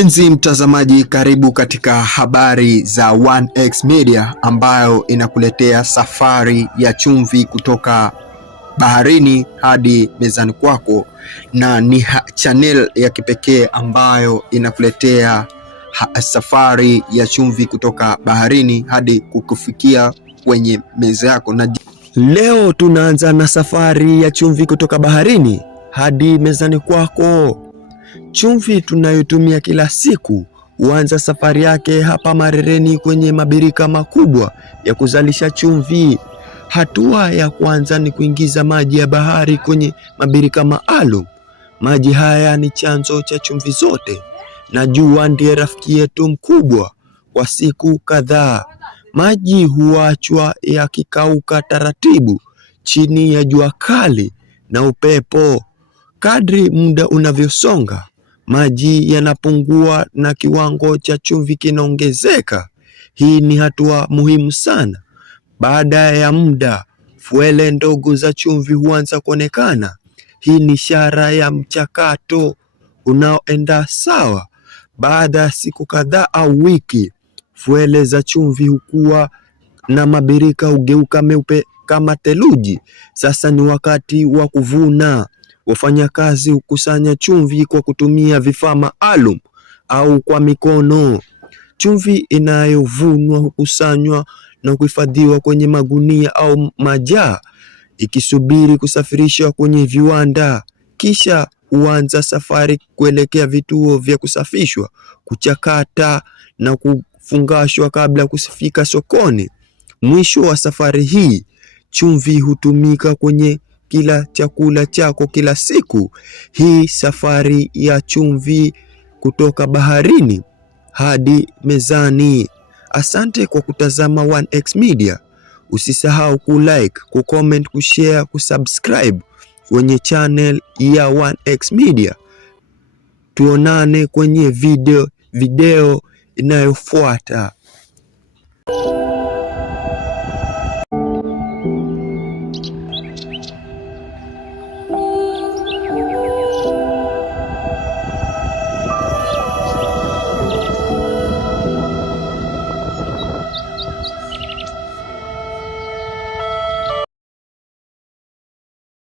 Mpenzi mtazamaji, karibu katika habari za 1X Media ambayo inakuletea safari ya chumvi kutoka baharini hadi mezani kwako, na ni channel ya kipekee ambayo inakuletea safari ya chumvi kutoka baharini hadi kukufikia kwenye meza yako. Na leo tunaanza na safari ya chumvi kutoka baharini hadi mezani kwako. Chumvi tunayotumia kila siku huanza safari yake hapa Marereni kwenye mabirika makubwa ya kuzalisha chumvi. Hatua ya kwanza ni kuingiza maji ya bahari kwenye mabirika maalum. Maji haya ni chanzo cha chumvi zote, na jua ndiye rafiki yetu mkubwa. Kwa siku kadhaa, maji huachwa yakikauka taratibu chini ya jua kali na upepo. Kadri muda unavyosonga, maji yanapungua na kiwango cha chumvi kinaongezeka. Hii ni hatua muhimu sana. Baada ya muda, fuele ndogo za chumvi huanza kuonekana. Hii ni ishara ya mchakato unaoenda sawa. Baada ya siku kadhaa au wiki, fuele za chumvi hukua na mabirika hugeuka meupe kama theluji. Sasa ni wakati wa kuvuna. Wafanyakazi hukusanya chumvi kwa kutumia vifaa maalum au kwa mikono. Chumvi inayovunwa hukusanywa na kuhifadhiwa kwenye magunia au majaa, ikisubiri kusafirishwa kwenye viwanda. Kisha huanza safari kuelekea vituo vya kusafishwa, kuchakata na kufungashwa kabla ya kufika sokoni. Mwisho wa safari hii, chumvi hutumika kwenye kila chakula chako kila siku. Hii safari ya chumvi kutoka baharini hadi mezani. Asante kwa kutazama 1X Media. Usisahau kulike, kucomment, kushare, kusubscribe kwenye channel ya 1X Media. Tuonane kwenye video inayofuata.